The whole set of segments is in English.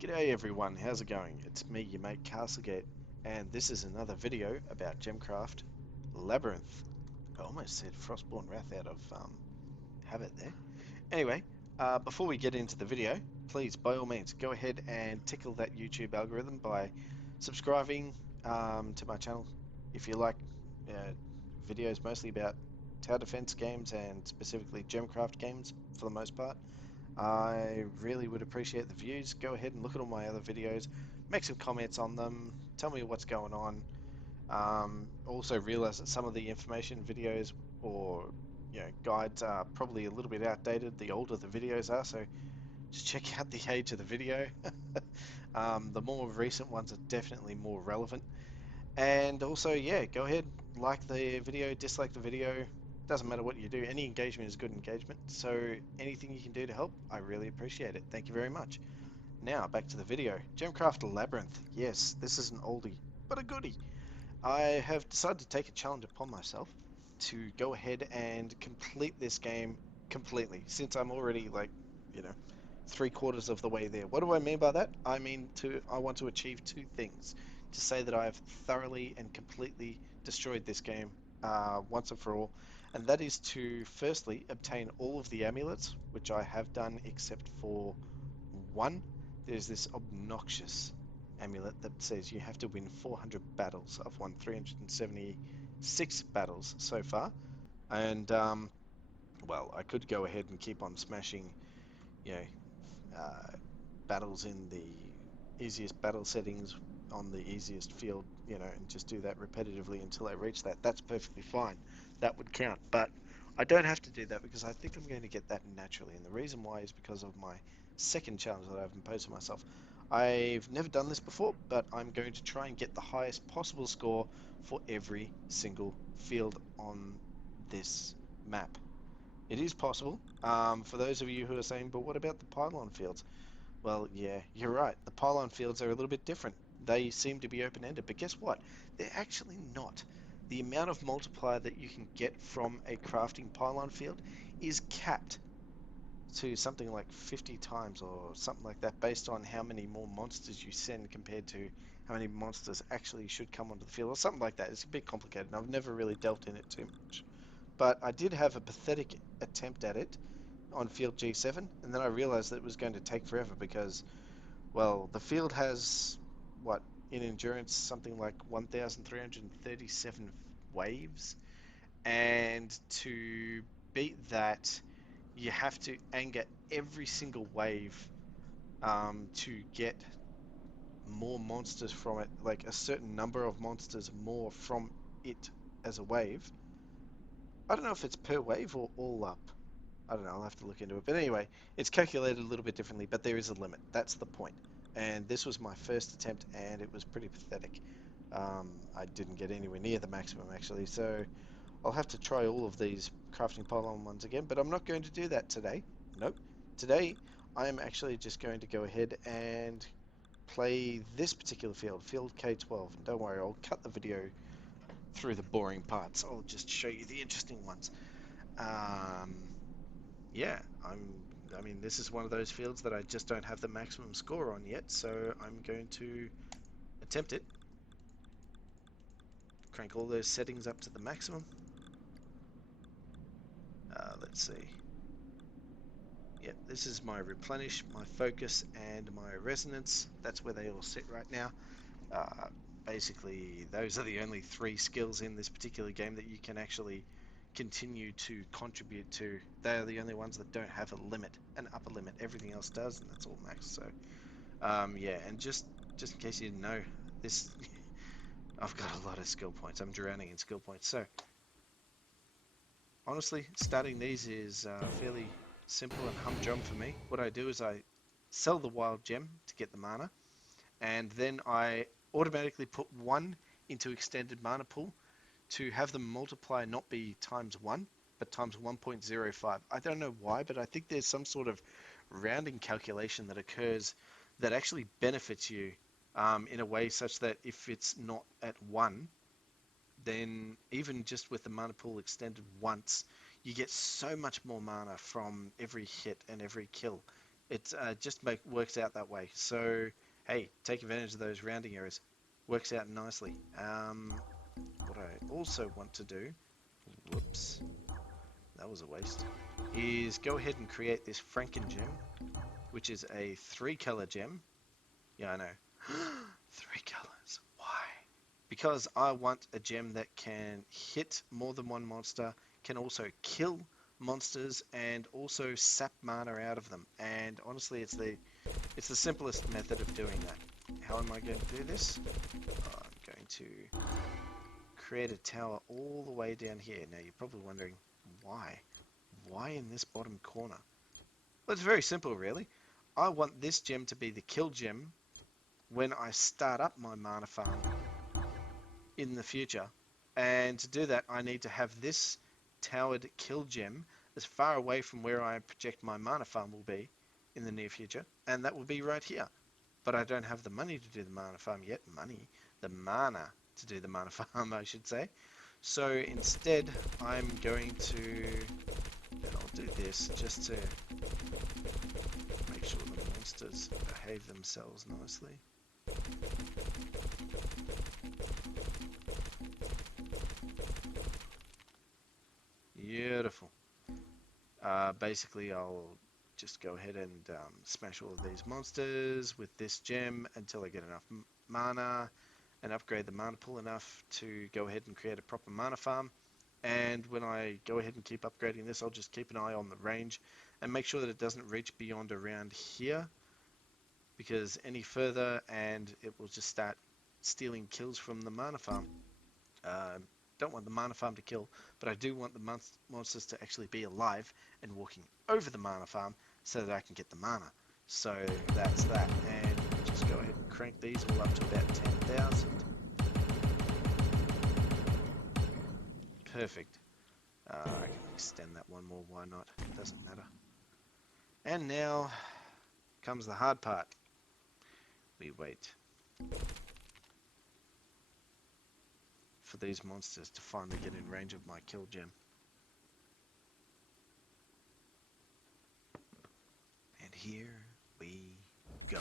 G'day everyone, how's it going? It's me, your mate Castlegate, and this is another video about Gemcraft Labyrinth. I almost said Frostborn Wrath out of habit there. Anyway, before we get into the video, please, by all means, go ahead and tickle that YouTube algorithm by subscribing to my channel if you like uh, videos mostly about tower defense games and specifically Gemcraft games for the most part. I really would appreciate the views. Go ahead and look at all my other videos, make some comments on them, tell me what's going on. Also realize that some of the information videos or guides are probably a little bit outdated the older the videos are, so just check out the age of the video. The more recent ones are definitely more relevant. And also, yeah, go ahead, like the video, dislike the video. Doesn't matter what you do. Any engagement is good engagement. So anything you can do to help, I really appreciate it. Thank you very much. Now, back to the video. Gemcraft Labyrinth. Yes, this is an oldie, but a goodie. I have decided to take a challenge upon myself to go ahead and complete this game completely, since I'm already like, you know, 3/4 of the way there. What do I mean by that? I want to achieve two things. To say that I have thoroughly and completely destroyed this game once and for all, and that is to firstly obtain all of the amulets, which I have done except for one. There's this obnoxious amulet that says you have to win 400 battles. I've won 376 battles so far, and well, I could go ahead and keep on smashing, you know, battles in the easiest battle settings on the easiest field, and just do that repetitively until I reach that. That's perfectly fine. That would count. But I don't have to do that because I think I'm going to get that naturally. And the reason why is because of my second challenge that I've imposed on myself. I've never done this before, but I'm going to try and get the highest possible score for every single field on this map. It is possible. For those of you who are saying, but what about the pylon fields? Well, yeah, you're right. The pylon fields are a little bit different. They seem to be open-ended, but guess what? They're actually not. The amount of multiplier that you can get from a crafting pylon field is capped to something like 50 times or something like that, based on how many more monsters you send compared to how many monsters actually should come onto the field, or something like that. It's a bit complicated, and I've never really delved in it too much. But I did have a pathetic attempt at it on field G7, and then I realized that it was going to take forever because, well, the field has, what, in endurance, something like 1,337 waves, and to beat that, you have to anger every single wave to get more monsters from it, like a certain number of monsters more from it as a wave. I don't know if it's per wave or all up. I don't know, I'll have to look into it. But anyway, it's calculated a little bit differently, but there is a limit. That's the point. And this was my first attempt, and it was pretty pathetic. I didn't get anywhere near the maximum, actually, so I'll have to try all of these crafting pylon ones again, but I'm not going to do that today. Nope. Today, I am actually just going to go ahead and play this particular field, field K12. And don't worry, I'll cut the video through the boring parts. I'll just show you the interesting ones. Um, yeah, I mean, this is one of those fields that I just don't have the maximum score on yet, so I'm going to attempt it. Crank all those settings up to the maximum. Let's see. Yep, this is my replenish, my focus, and my resonance. That's where they all sit right now. Uh, Basically, those are the only three skills in this particular game that you can actually continue to contribute to. They are the only ones that don't have a limit, an upper limit. Everything else does, and that's all max. So, yeah, and just in case you didn't know, this I've got a lot of skill points. I'm drowning in skill points. So, honestly, starting these is fairly simple and humdrum for me. What I do is I sell the wild gem to get the mana, and then I automatically put one into extended mana pool to have the multiplier not be times 1, but times 1.05. I don't know why, but I think there's some sort of rounding calculation that occurs that actually benefits you in a way such that if it's not at 1, then even just with the mana pool extended once, you get so much more mana from every hit and every kill. It just works out that way. So, hey, take advantage of those rounding errors. Works out nicely. What I also want to do, whoops, that was a waste, is go ahead and create this Franken gem, which is a 3-color gem. Yeah, I know. 3 colors. Why? Because I want a gem that can hit more than one monster, can also kill monsters, and also sap mana out of them. And honestly, it's the simplest method of doing that. How am I going to do this? I'm going to create a tower all the way down here. Now you're probably wondering why? Why in this bottom corner? Well, it's very simple, really. I want this gem to be the kill gem when I start up my mana farm in the future. And to do that, I need to have this towered kill gem as far away from where I project my mana farm will be in the near future. And that will be right here. But I don't have the money to do the mana farm yet. The mana to do the mana farm, I should say. So instead, I'm going to, and I'll do this just to make sure the monsters behave themselves nicely. Beautiful. Basically, I'll just go ahead and smash all of these monsters with this gem until I get enough mana and upgrade the mana pool enough to go ahead and create a proper mana farm. And when I go ahead and keep upgrading this, I'll just keep an eye on the range and make sure that it doesn't reach beyond around here, because any further and it will just start stealing kills from the mana farm. Don't want the mana farm to kill, but I do want the monsters to actually be alive and walking over the mana farm so that I can get the mana. So that's that, and just go ahead and crank these all up to about 10,000. Perfect. I can extend that one more, why not? It doesn't matter. And now comes the hard part. We wait for these monsters to finally get in range of my kill gem. And here we go.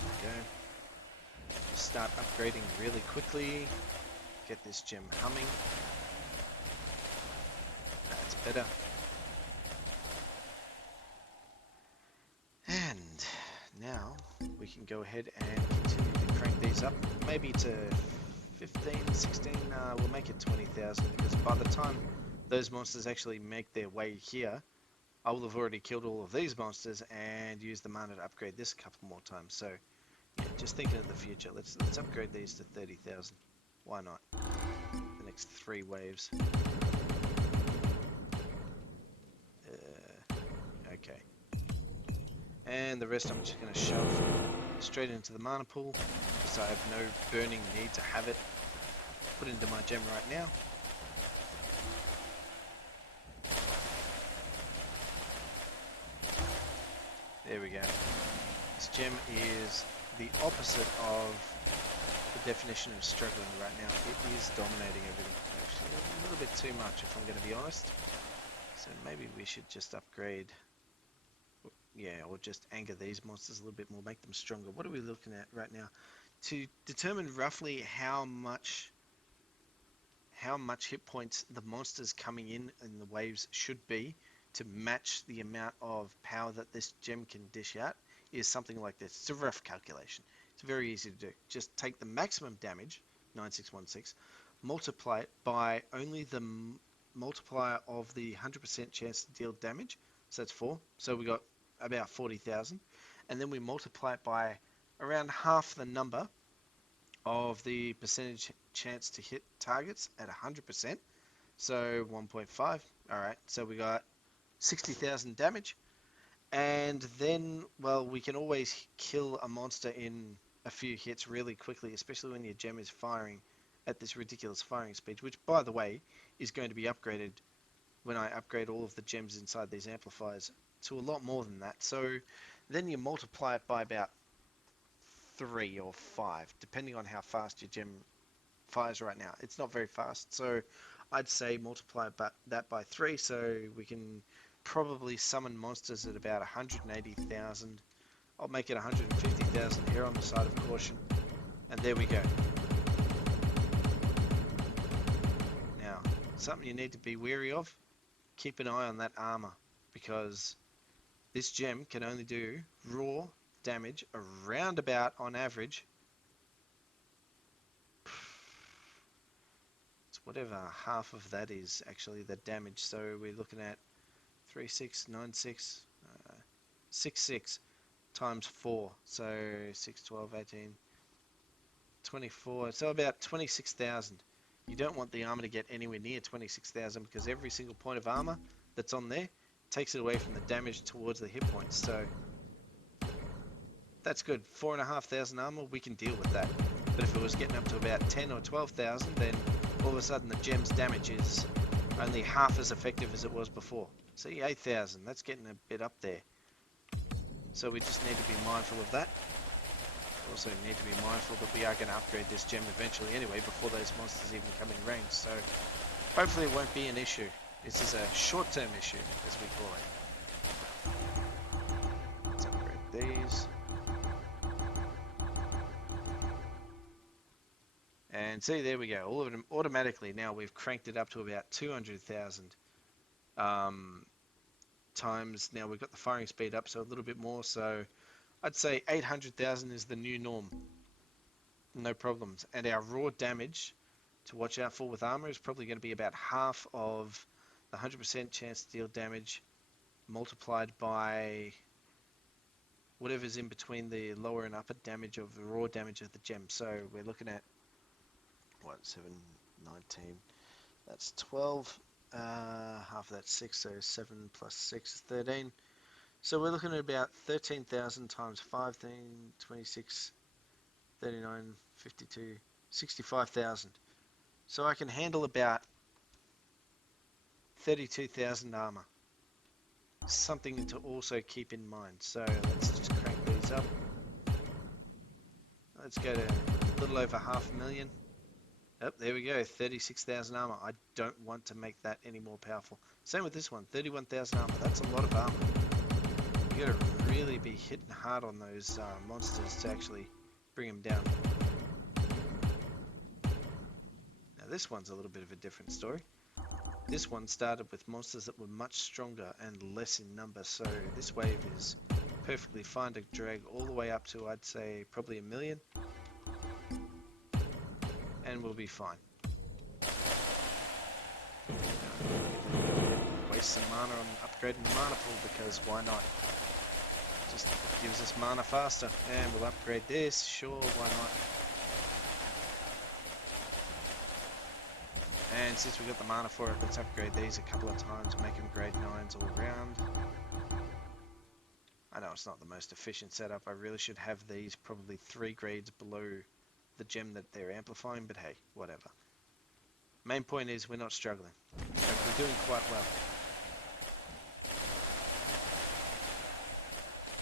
There we go. Just start upgrading really quickly. Get this gem humming. That's better. And now we can go ahead and continue to crank these up, maybe to 15, 16, we'll make it 20,000, because by the time those monsters actually make their way here, I will have already killed all of these monsters and used the mana to upgrade this a couple more times. So yeah, just thinking of the future, let's upgrade these to 30,000. Why not? The next 3 waves. Okay. And the rest I'm just going to shove straight into the mana pool, because I have no burning need to have it put into my gem right now. There we go. This gem is the opposite of the definition of struggling right now. It is dominating everything. Actually, a little bit too much, if I'm going to be honest. So maybe we should just upgrade, yeah, or just anger these monsters a little bit more, make them stronger. What are we looking at right now? To determine roughly how much hit points the monsters coming in the waves should be to match the amount of power that this gem can dish out is something like this. It's a rough calculation. It's very easy to do. Just take the maximum damage, 9616, multiply it by only the multiplier of the 100% chance to deal damage. So that's 4. So we got about 40,000. And then we multiply it by around half the number of the percentage chance to hit targets at 100%. So 1.5. Alright, so we got 60,000 damage. And then, well, we can always kill a monster in a few hits really quickly, especially when your gem is firing at this ridiculous firing speed, which, by the way, is going to be upgraded when I upgrade all of the gems inside these amplifiers to a lot more than that. So then you multiply it by about 3 or 5, depending on how fast your gem fires right now. It's not very fast, so I'd say multiply that by 3, so we can probably summon monsters at about 180,000. I'll make it 150,000 here on the side of caution. And there we go. Now, something you need to be wary of, keep an eye on that armor, because this gem can only do raw damage around about, on average, it's whatever half of that is actually the damage. So we're looking at 3696, 66 times 4, so 6, 12, 18, 24, so about 26,000. You don't want the armor to get anywhere near 26,000 because every single point of armor that's on there takes it away from the damage towards the hit points. So that's good. 4,500 armor, we can deal with that. But if it was getting up to about 10 or 12,000, then all of a sudden the gem's damage is only half as effective as it was before. See, 8,000, that's getting a bit up there. So we just need to be mindful of that. Also need to be mindful that we are going to upgrade this gem eventually anyway, before those monsters even come in range. So hopefully it won't be an issue. This is a short-term issue, as we call it. Let's upgrade these. And see, there we go. All of them automatically. Now we've cranked it up to about 200,000 times. Now we've got the firing speed up, so a little bit more. So I'd say 800,000 is the new norm. No problems. And our raw damage to watch out for with armor is probably going to be about half of the 100% chance to deal damage multiplied by whatever's in between the lower and upper damage of the raw damage of the gem. So we're looking at what, 7, 19, that's 12, half of that's 6, so 7 plus 6 is 13. So we're looking at about 13,000 times 5, 26, 39, 52, 65,000. So I can handle about 32,000 armor. Something to also keep in mind. So let's just crank these up. Let's go to a little over 500,000. Oh, there we go, 36,000 armor. I don't want to make that any more powerful. Same with this one, 31,000 armor. That's a lot of armor. You gotta really be hitting hard on those monsters to actually bring them down. Now this one's a little bit of a different story. This one started with monsters that were much stronger and less in number, so this wave is perfectly fine to drag all the way up to, I'd say, probably 1 million. And we'll be fine. Waste some mana on upgrading the mana pool, because why not? Just gives us mana faster. And we'll upgrade this, sure, why not? And since we got the mana for it, let's upgrade these a couple of times, make them grade 9s all around. I know it's not the most efficient setup. I really should have these probably 3 grades below the gem that they're amplifying, but hey, whatever. Main point is we're not struggling. In fact, we're doing quite well.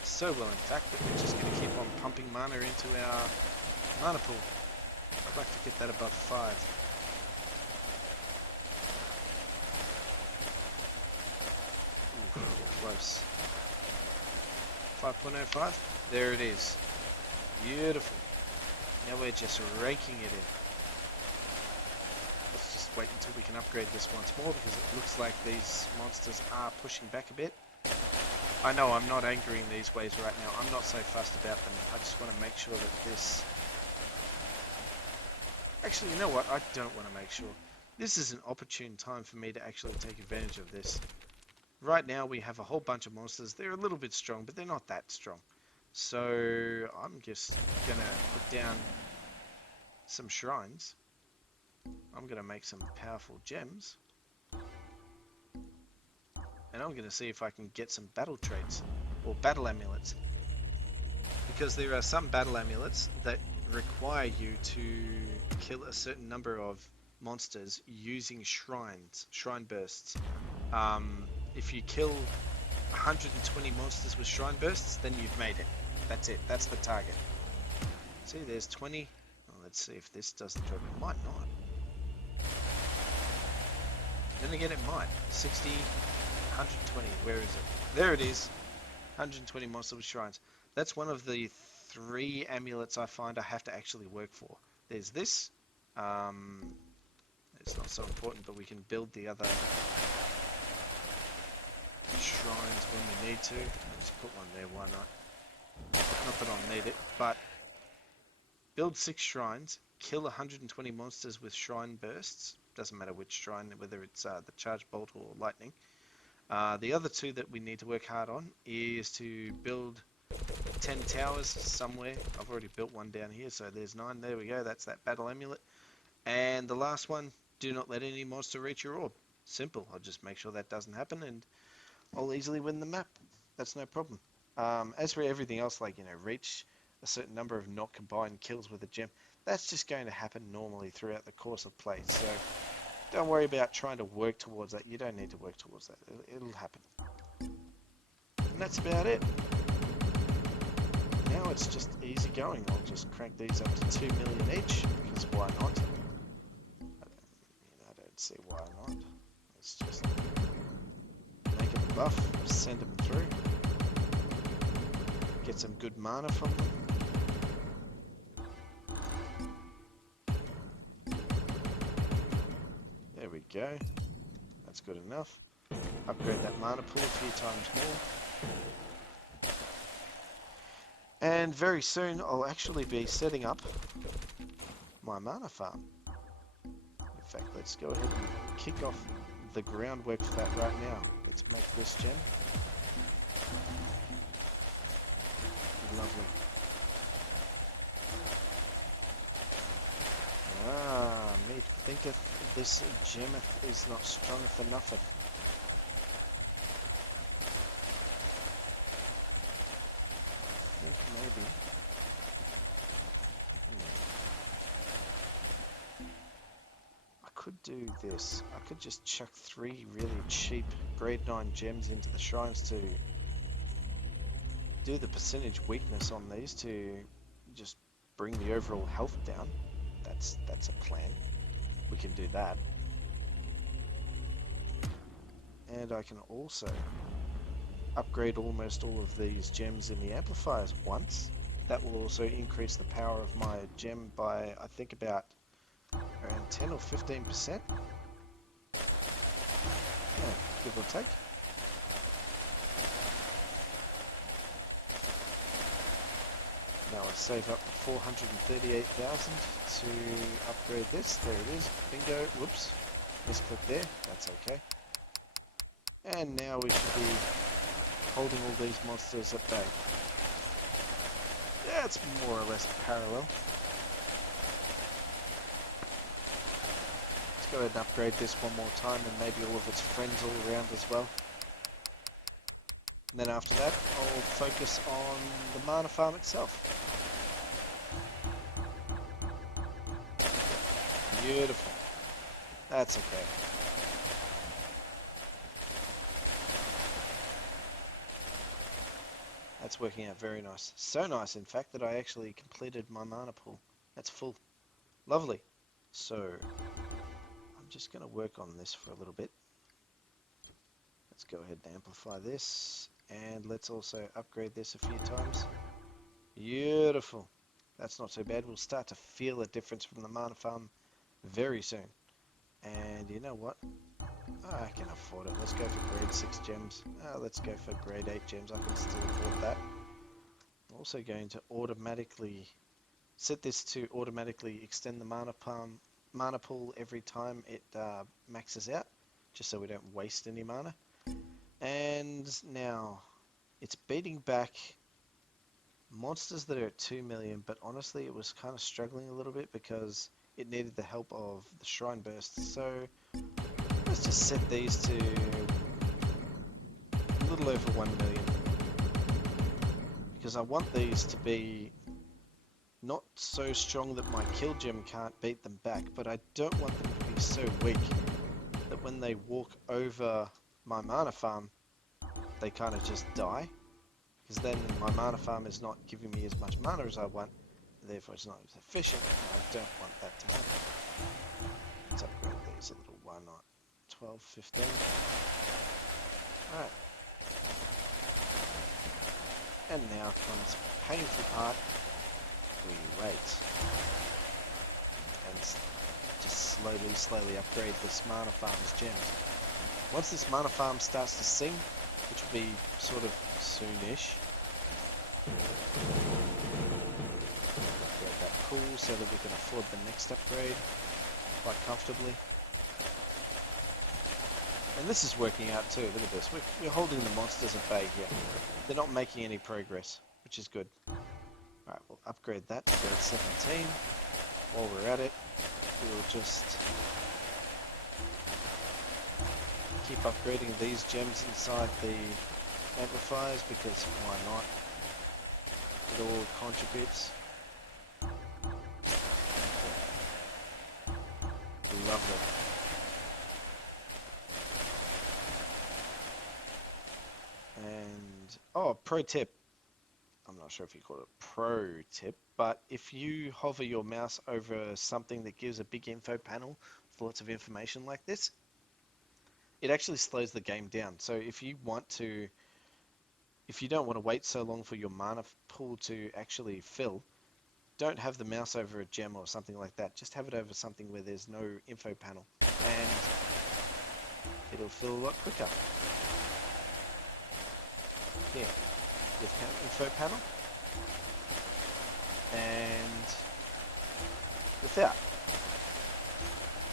So well, in fact, that we're just going to keep on pumping mana into our mana pool. I'd like to get that above 5. Ooh, close. 5.05. There it is. Beautiful. Now we're just raking it in. Let's just wait until we can upgrade this once more, because it looks like these monsters are pushing back a bit. I know I'm not angering these waves right now. I'm not so fussed about them. I just want to make sure that this... Actually, you know what? I don't want to make sure. This is an opportune time for me to actually take advantage of this. Right now we have a whole bunch of monsters. They're a little bit strong, but they're not that strong. So I'm just going to put down some shrines. I'm going to make some powerful gems. And I'm going to see if I can get some battle traits or battle amulets. Because there are some battle amulets that require you to kill a certain number of monsters using shrines, shrine bursts. If you kill 120 monsters with shrine bursts, then you've made it. That's it. That's the target. See, there's 20. Oh, let's see if this does the job. It might not. Then again, it might. 60, 120. Where is it? There it is. 120 monster with shrines. That's one of the 3 amulets I find I have to actually work for. There's this. It's not so important, but we can build the other shrines when we need to. I'll just put one there, why not? Not that I'll need it, but build 6 shrines, kill 120 monsters with shrine bursts. Doesn't matter which shrine, whether it's the charge bolt or lightning. The other 2 that we need to work hard on is to build 10 towers somewhere. I've already built one down here, so there's 9. There we go, that's that battle amulet. And the last one, do not let any monster reach your orb. Simple, I'll just make sure that doesn't happen and I'll easily win the map. That's no problem. As for everything else, like, reach a certain number of not combined kills with a gem, that's just going to happen normally throughout the course of play. So don't worry about trying to work towards that. You don't need to work towards that. It'll happen. And that's about it. Now it's just easy going. I'll just crank these up to 2 million each, because why not? I don't see why not. Let's just make them buff, send them through, get some good mana from them. There we go. That's good enough. Upgrade that mana pool a few times more. And very soon I'll actually be setting up my mana farm. In fact, let's go ahead and kick off the groundwork for that right now. Let's make this gem. Lovely. Me thinketh this gemeth is not strong for nothing. I think maybe. I could do this. I could just chuck 3 really cheap grade 9 gems into the shrines to do the percentage weakness on these to just bring the overall health down. That's a plan. We can do that. And I can also upgrade almost all of these gems in the amplifiers once. That will also increase the power of my gem by, I think, about around 10 or 15%. Yeah, give or take. Now I save up 438,000 to upgrade this. There it is. Bingo. Whoops. Misclick there. That's okay. And now we should be holding all these monsters at bay. Yeah, it's more or less parallel. Let's go ahead and upgrade this one more time and maybe all of its friends all around as well. And then after that, I'll focus on the mana farm itself. Beautiful. That's okay. That's working out very nice. So nice, in fact, that I actually completed my mana pool. That's full. Lovely. So, I'm just going to work on this for a little bit. Let's go ahead and amplify this. And let's also upgrade this a few times. Beautiful. That's not so bad. We'll start to feel a difference from the mana farm very soon. And you know what? I can afford it. Let's go for grade 6 gems. Let's go for grade 8 gems. I can still afford that. I'm also going to automatically set this to automatically extend the mana pool every time it maxes out, just so we don't waste any mana. And now it's beating back monsters that are at 2 million, but honestly it was kind of struggling a little bit because it needed the help of the shrine bursts. So let's just set these to a little over 1 million, because I want these to be not so strong that my kill gem can't beat them back, but I don't want them to be so weak that when they walk over my mana farm, they kind of just die, because then my mana farm is not giving me as much mana as I want, therefore it's not as efficient, and I don't want that to happen. Let's upgrade these a little, why not? 12, 15. Alright. And now comes painful part. We wait. And just slowly upgrade this mana farm's gems. Once this mana farm starts to sing, which will be sort of soonish, get that pool so that we can afford the next upgrade quite comfortably. And this is working out too. Look at this. We're holding the monsters at bay here. They're not making any progress, which is good. Alright, we'll upgrade that to grade 17. While we're at it, we'll just keep upgrading these gems inside the amplifiers because why not? It all contributes. Lovely. And, oh, pro tip. I'm not sure if you call it pro tip, but if you hover your mouse over something that gives a big info panel with lots of information like this, it actually slows the game down. So if you don't want to wait so long for your mana pool to actually fill, don't have the mouse over a gem or something like that. Just have it over something where there's no info panel, and it'll fill a lot quicker. Here, with info panel, and without.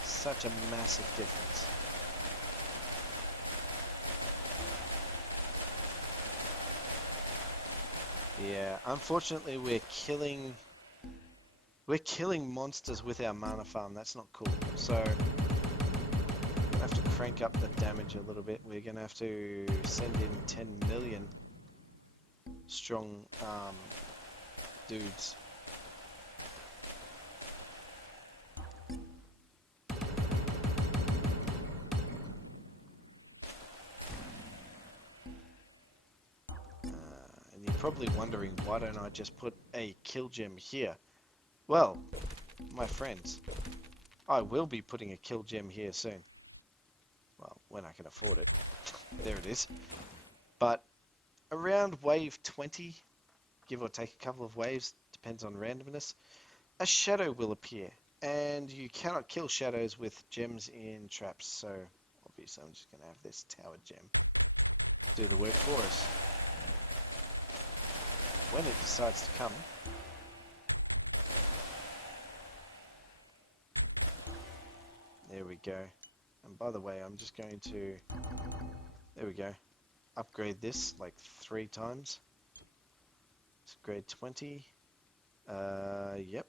Such a massive difference. Yeah, unfortunately we're killing monsters with our mana farm. That's not cool. So we have to crank up the damage a little bit. We're gonna have to send in 10 million strong dudes. And you're probably wondering, why don't I just put a kill gem here? Well, my friends, I will be putting a kill gem here soon. Well, when I can afford it. There it is. But around wave 20, give or take a couple of waves, depends on randomness, a shadow will appear. And you cannot kill shadows with gems in traps. So obviously I'm just going to have this tower gem do the work for us. When it decides to come, there we go. And by the way, I'm just going to, there we go, upgrade this like 3 times. It's grade 20. Yep.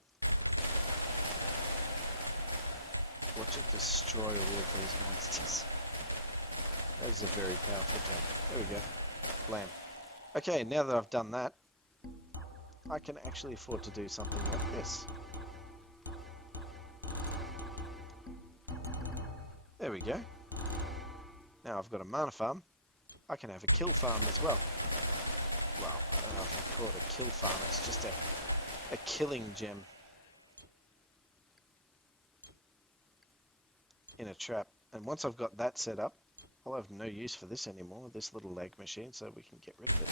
Watch it destroy all of these monsters. That is a very powerful gem. There we go. Blam. Okay, now that I've done that, I can actually afford to do something like this. There we go. Now I've got a mana farm. I can have a kill farm as well. Well, I don't know if I call it a kill farm. It's just a killing gem in a trap. And once I've got that set up, I'll have no use for this anymore, this little lag machine, so we can get rid of it.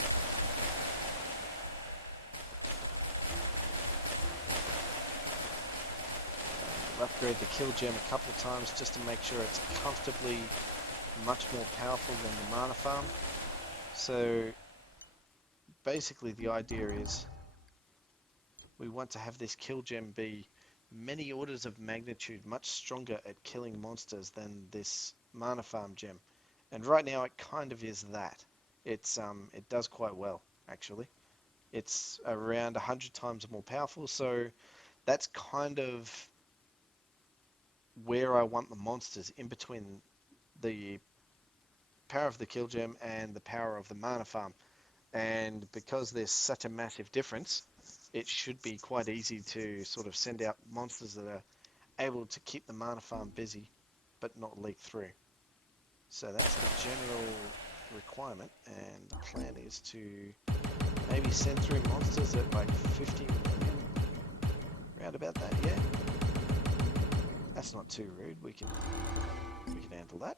I'll upgrade the kill gem a couple of times just to make sure it's comfortably much more powerful than the mana farm. So basically the idea is we want to have this kill gem be many orders of magnitude much stronger at killing monsters than this mana farm gem. And right now it kind of is that. It does quite well, actually. It's around 100 times more powerful, so that's kind of where I want the monsters, in between the power of the kill gem and the power of the mana farm. And because there's such a massive difference, it should be quite easy to sort of send out monsters that are able to keep the mana farm busy but not leak through. So that's the general requirement, and the plan is to maybe send through monsters at like 50 million, round about that, yeah. That's not too rude, we can handle that.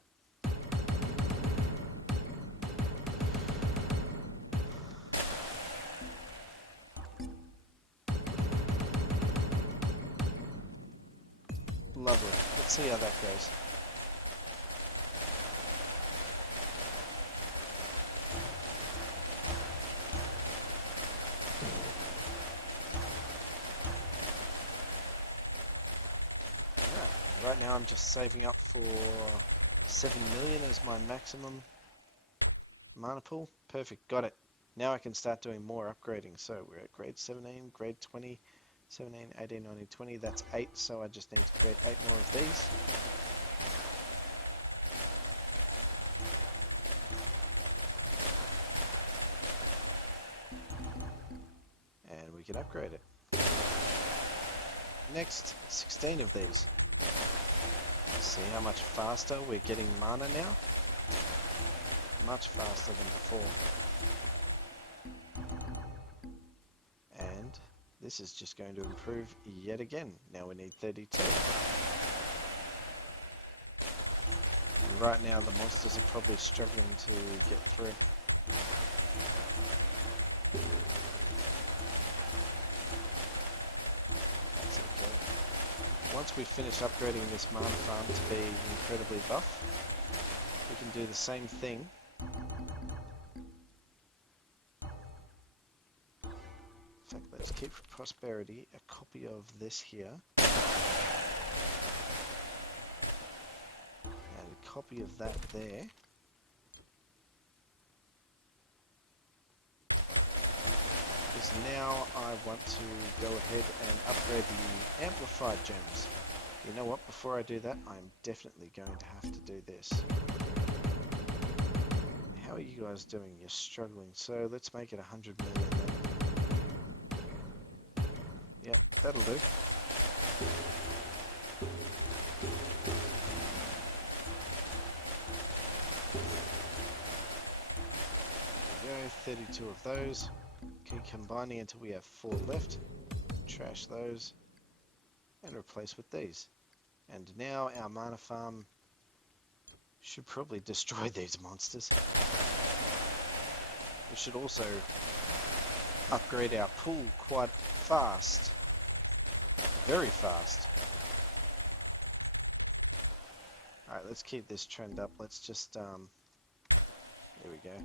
Lovely. Let's see how that goes. Right now I'm just saving up for 7 million as my maximum mana pool. Perfect, got it. Now I can start doing more upgrading. So we're at grade 17, grade 20, 17, 18, 19, 20. That's 8, so I just need to create 8 more of these. And we can upgrade it. Next, 16 of these. See how much faster we're getting mana now? Much faster than before. And this is just going to improve yet again. Now we need 32. And right now the monsters are probably struggling to get through. That's okay. Once we finish upgrading this mana farm to be incredibly buff, we can do the same thing. In fact, let's keep for prosperity a copy of this here. And a copy of that there. Because now I want to go ahead and upgrade the amplified gems. You know what, before I do that, I'm definitely going to have to do this. How are you guys doing? You're struggling. So let's make it 100 million then. Yeah, that'll do. There we go, 32 of those. Keep combining until we have 4 left. Trash those. And replace with these. And now our mana farm should probably destroy these monsters. We should also upgrade our pool quite fast. Very fast. Alright, let's keep this trend up. Let's just, there we go.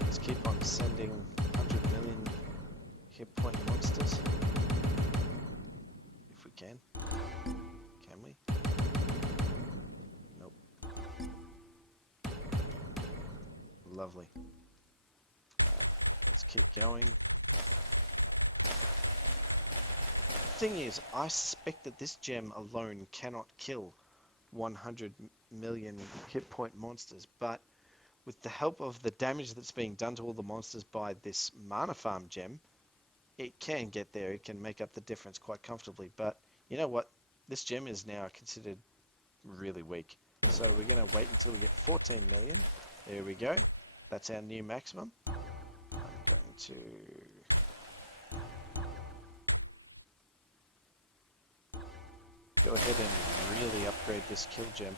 Let's keep on sending 100 million hit point monsters. If we can. Can we? Nope. Lovely. Alright, let's keep going. The thing is, I suspect that this gem alone cannot kill 100 million hit point monsters, but with the help of the damage that's being done to all the monsters by this mana farm gem, it can get there. It can make up the difference quite comfortably. But you know what? This gem is now considered really weak. So we're going to wait until we get 14 million. There we go. That's our new maximum. I'm going to... go ahead and really upgrade this kill gem.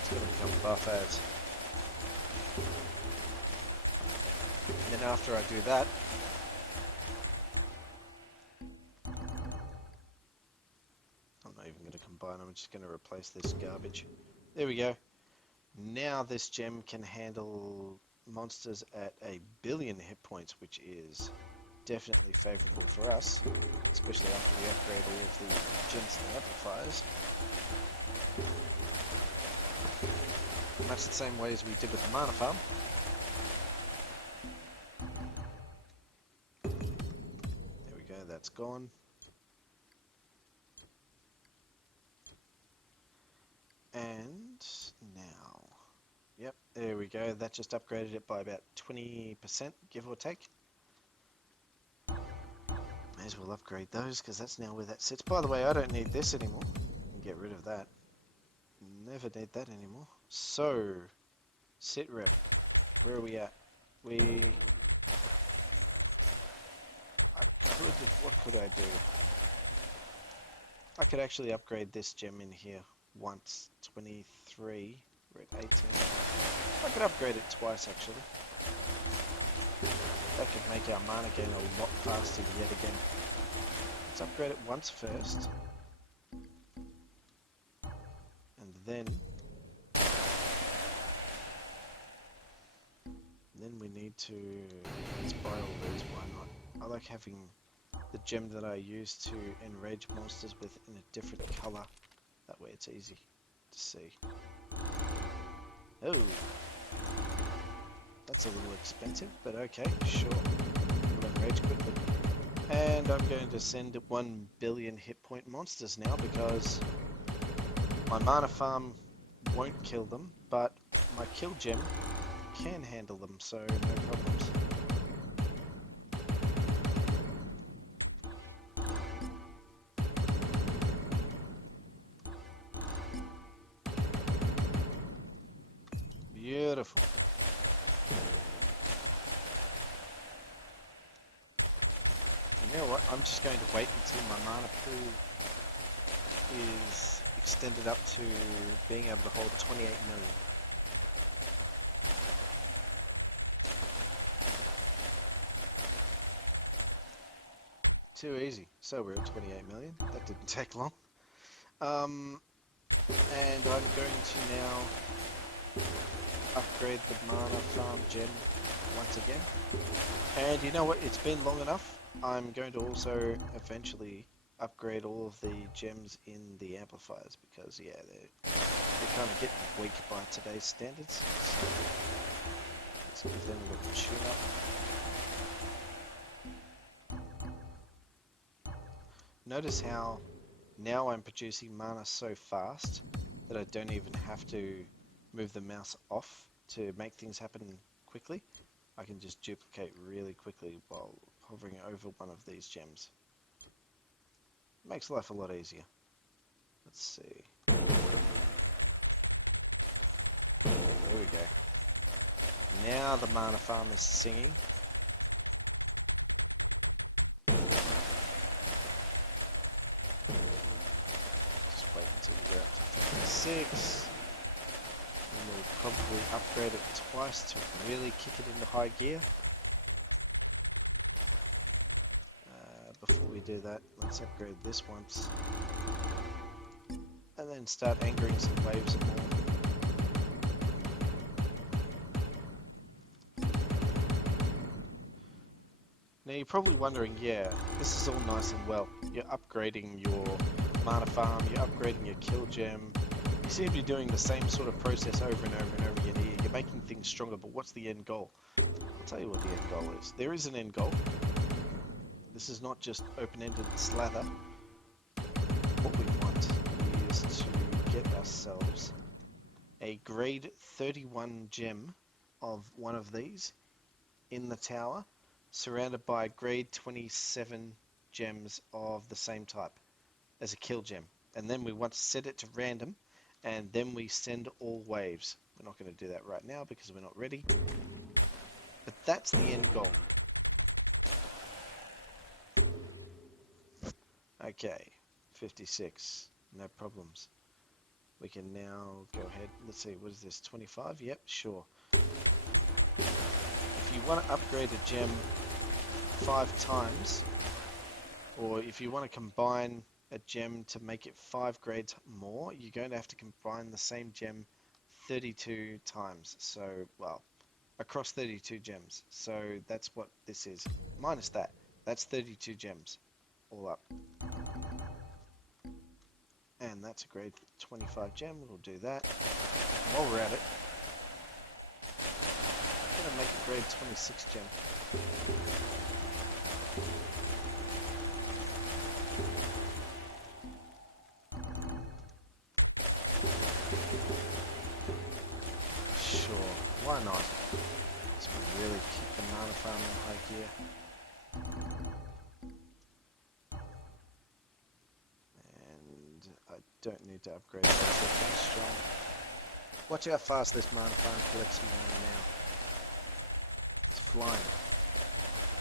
It's going to become buff as. And then after I do that, I'm not even going to combine them, I'm just going to replace this garbage. There we go. Now this gem can handle monsters at 1 billion hit points, which is definitely favourable for us, especially after we upgrade all of the gems and amplifiers. Much the same way as we did with the mana farm. There we go, that's gone. And now, yep, there we go, that just upgraded it by about 20%, give or take. May as well upgrade those, because that's now where that sits. By the way, I don't need this anymore. I can get rid of that. Never need that anymore. So, sit rep. Where are we at? What could I do? I could actually upgrade this gem in here once. 23. We're at 18. I could upgrade it twice, actually. That could make our mana gain a lot faster yet again. Let's upgrade it once first. And then we need to, let's buy all these, why not? I like having the gem that I use to enrage monsters with in a different color. That way it's easy to see. Oh, that's a little expensive, but okay, sure. We'll enrage quickly. And I'm going to send 1 billion hit point monsters now because my mana farm won't kill them, but my kill gem can handle them, so no problems. Beautiful. You know what? I'm just going to wait until my mana pool is extended up to being able to hold 28 million. Too easy. So we're at 28 million. That didn't take long. And I'm going to now upgrade the mana farm gem once again. And you know what? It's been long enough. I'm going to also eventually upgrade all of the gems in the amplifiers because, yeah, they're kind of getting weak by today's standards. So let's give them a little tune up. Notice how now I'm producing mana so fast that I don't even have to move the mouse off to make things happen quickly. I can just duplicate really quickly while hovering over one of these gems. Makes life a lot easier. Let's see. There we go. Now the mana farm is singing. Just wait until we get up to 56. And we'll probably upgrade it twice to really kick it into high gear. Before we do that, let's upgrade this once. And then start angering some waves and more. Now you're probably wondering, yeah, this is all nice and well. You're upgrading your mana farm, you're upgrading your kill gem. You seem to be doing the same sort of process over and over and over again here. You're making things stronger, but what's the end goal? I'll tell you what the end goal is. There is an end goal. This is not just open-ended slather. What we want is to get ourselves a grade 31 gem of one of these in the tower, surrounded by grade 27 gems of the same type as a kill gem. And then we want to set it to random, and then we send all waves. We're not going to do that right now because we're not ready. But that's the end goal. Okay, 56, no problems. We can now go ahead, let's see, what is this, 25? Yep, sure. If you want to upgrade a gem 5 times, or if you want to combine a gem to make it 5 grades more, you're going to have to combine the same gem 32 times. So, well, across 32 gems. So that's what this is. Minus that, that's 32 gems, all up. And that's a grade 25 gem, we'll do that. While we're at it, I'm going to make a grade 26 gem. Sure, why not? This will really keep the mana farm in high gear. Don't need to upgrade that, so it's strong. Watch how fast this mana farm collects mana now. It's flying.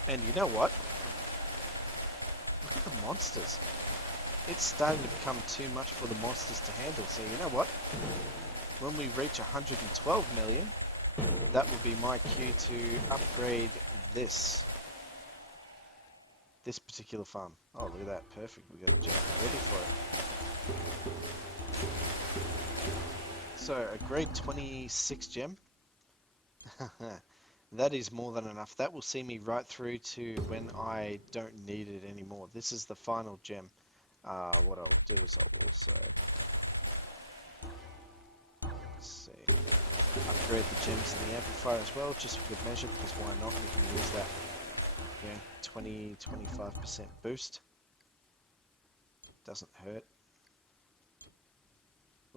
And you know what? Look at the monsters. It's starting to become too much for the monsters to handle, so you know what? When we reach 112 million, that will be my cue to upgrade this. this particular farm. Oh, look at that. Perfect. We got a gem ready for it. So, a grade 26 gem. That is more than enough. That will see me right through to when I don't need it anymore. This is the final gem. What I'll do is I'll also... Let's see. Upgrade the gems in the amplifier as well, just for good measure, because why not? We can use that, 20-25% boost. Doesn't hurt.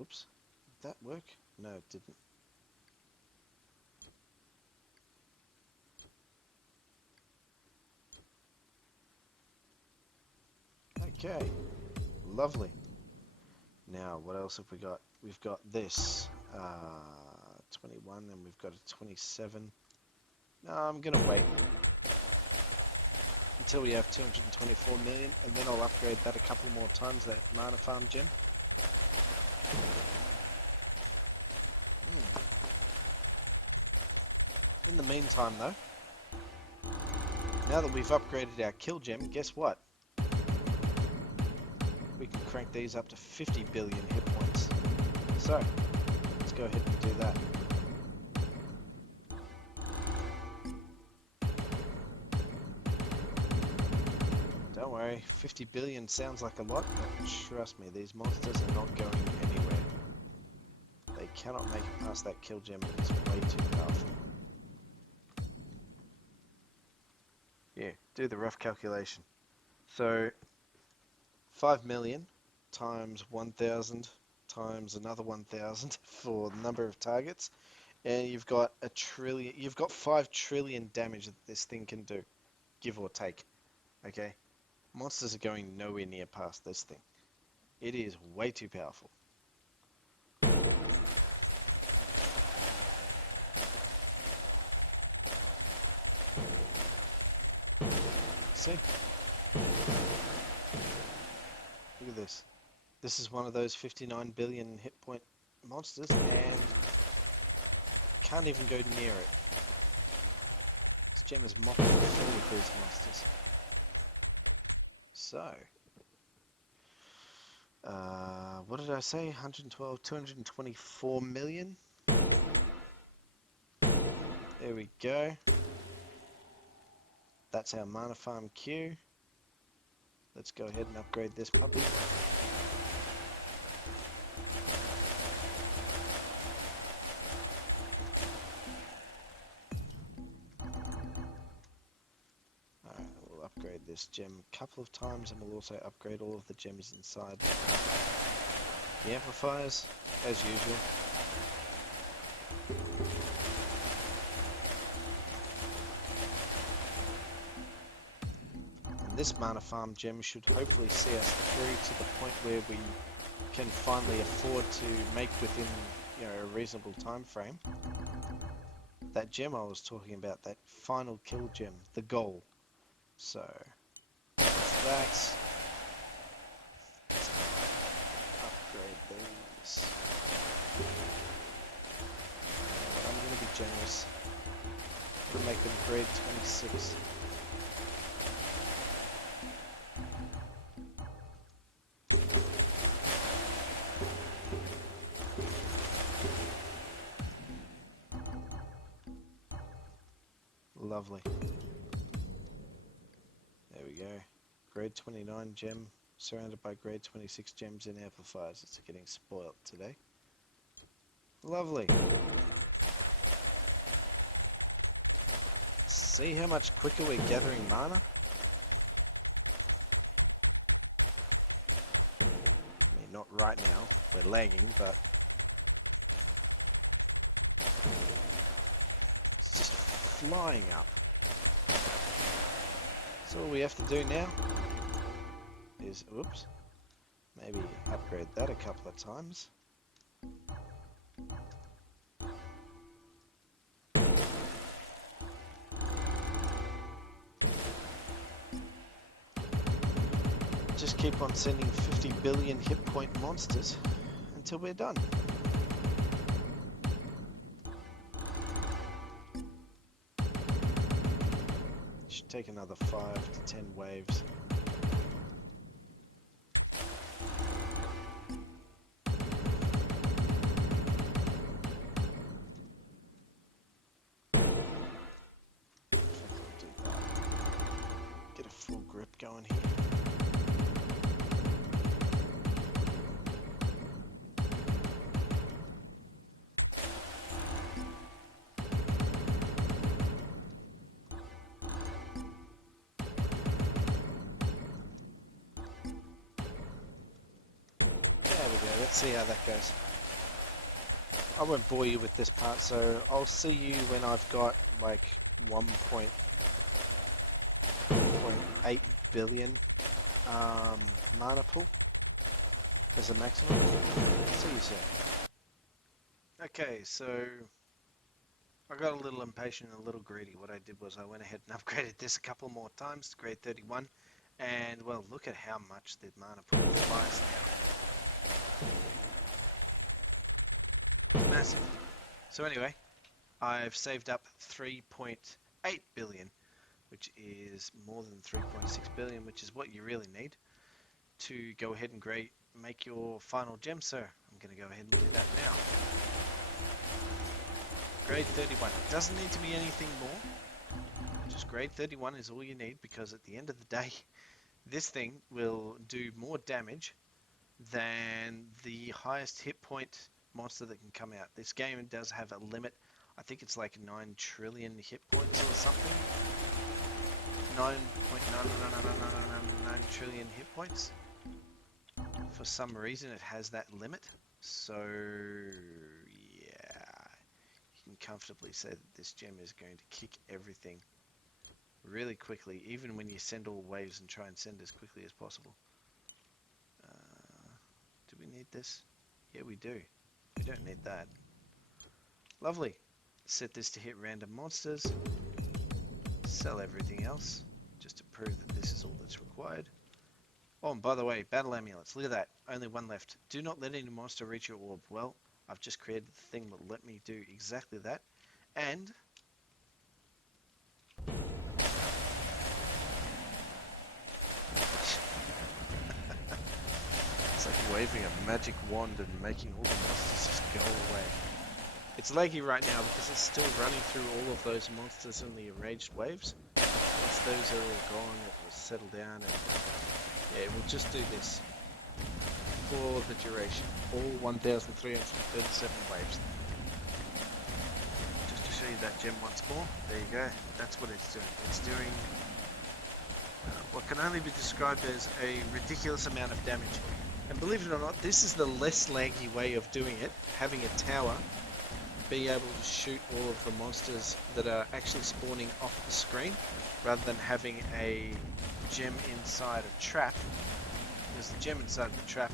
Oops. Did that work? No, it didn't. Okay. Lovely. Now, what else have we got? We've got this. 21, and we've got a 27. No, I'm going to wait until we have 224 million, and then I'll upgrade that a couple more times, that mana farm gem. In the meantime, though, now that we've upgraded our kill gem, guess what? We can crank these up to 50 billion hit points. So, let's go ahead and do that. Don't worry, 50 billion sounds like a lot, but trust me, these monsters are not going anywhere. They cannot make it past that kill gem, it's way too powerful. Yeah, do the rough calculation. So, 5 million times 1,000 times another 1,000 for the number of targets, and you've got 5 trillion damage that this thing can do, give or take. Okay? Monsters are going nowhere near past this thing. It is way too powerful. See? Look at this. This is one of those 59 billion hit point monsters, and can't even go near it. This gem is mopping full of these monsters. So, what did I say? 112, 224 million. There we go. That's our mana farm queue. Let's go ahead and upgrade this puppy. Alright, we'll upgrade this gem a couple of times, and we'll also upgrade all of the gems inside the amplifiers, as usual. This mana farm gem should hopefully see us through to the point where we can finally afford to make within, a reasonable time frame that gem I was talking about, that final kill gem, the goal. So that's upgrade these. I'm going to be generous. I'm going to make them grade 26. Lovely. There we go. Grade 29 gem surrounded by grade 26 gems and amplifiers. It's getting spoiled today. Lovely. See how much quicker we're gathering mana? I mean, not right now. We're lagging, but it's just flying up. So all we have to do now is, oops, maybe upgrade that a couple of times. Just keep on sending 50 billion hit point monsters until we're done. Should take another 5 to 10 waves. Get a full grip going here. Let's see how that goes. I won't bore you with this part, so I'll see you when I've got like 1.8 billion mana pool as a maximum. See you soon. Okay, so I got a little impatient and a little greedy. What I did was I went ahead and upgraded this a couple more times to grade 31, and well, look at how much the mana pool flies now. Massive. So anyway, I've saved up 3.8 billion, which is more than 3.6 billion, which is what you really need to go ahead and make your final gem, sir. I'm going to go ahead and do that now. Grade 31. It doesn't need to be anything more. Just grade 31 is all you need, because at the end of the day, this thing will do more damage than the highest hit point monster that can come out. This game does have a limit. I think it's like 9 trillion hit points or something. 9.99999 trillion hit points. For some reason it has that limit. So yeah, you can comfortably say that this gem is going to kick everything really quickly, even when you send all waves and try and send as quickly as possible. Do we need this? Yeah, we do. We don't need that. Lovely. Set this to hit random monsters. Sell everything else, just to prove that this is all that's required. Oh, and by the way, battle amulets. Look at that. Only one left. Do not let any monster reach your orb. Well, I've just created the thing that let me do exactly that. And it's like waving a magic wand and making all the monsters just go away. It's laggy right now because it's still running through all of those monsters in the enraged waves. Once those are all gone, it will settle down, and yeah, we'll just do this for the duration. All 1,337 waves. Just to show you that gem once more. There you go. That's what it's doing. It's doing what can only be described as a ridiculous amount of damage. And believe it or not, this is the less laggy way of doing it. Having a tower, be able to shoot all of the monsters that are actually spawning off the screen, rather than having a gem inside a trap, because the gem inside the trap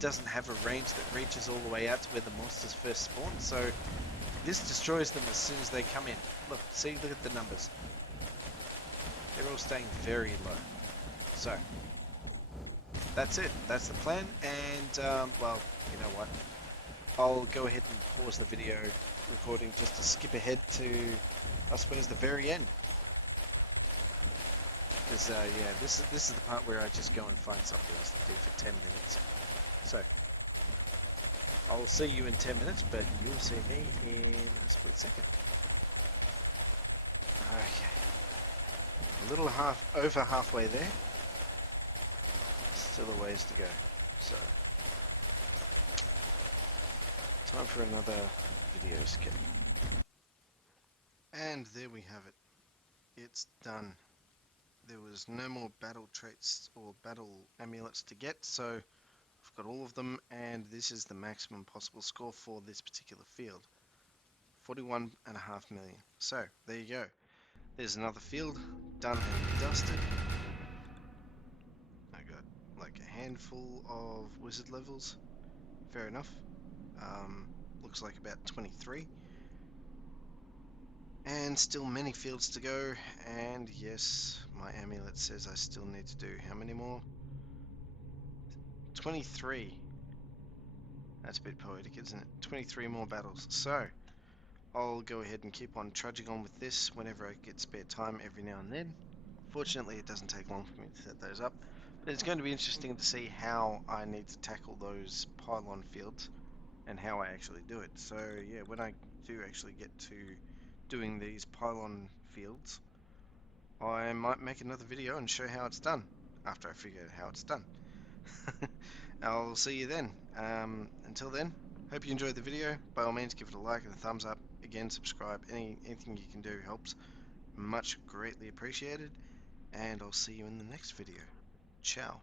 doesn't have a range that reaches all the way out to where the monsters first spawn, so this destroys them as soon as they come in. Look at the numbers. They're all staying very low. So that's it. That's the plan. And well, you know what? I'll go ahead and pause the video recording just to skip ahead to, I suppose, the very end. Because yeah, this is the part where I just go and find something else to do for 10 minutes. So I'll see you in 10 minutes, but you'll see me in a split second. Okay. A little over halfway there. Still a ways to go. So time for another video skip. And there we have it. It's done. There was no more battle traits or battle amulets to get, so I've got all of them, and this is the maximum possible score for this particular field. 41.5 million. So there you go. There's another field done and dusted. I got like a handful of wizard levels. Fair enough. Looks like about 23. And still many fields to go, and yes, my amulet says I still need to do how many more? 23. That's a bit poetic, isn't it? 23 more battles. So, I'll go ahead and keep on trudging on with this whenever I get spare time every now and then. Fortunately, it doesn't take long for me to set those up. But it's going to be interesting to see how I need to tackle those pylon fields and how I actually do it. So yeah, when I do actually get to doing these pylon fields, I might make another video and show how it's done after I figure out how it's done. I'll see you then. Until then, hope you enjoyed the video. By all means, give it a like and a thumbs up. Again, subscribe. Anything you can do helps. Much greatly appreciated. And I'll see you in the next video. Ciao.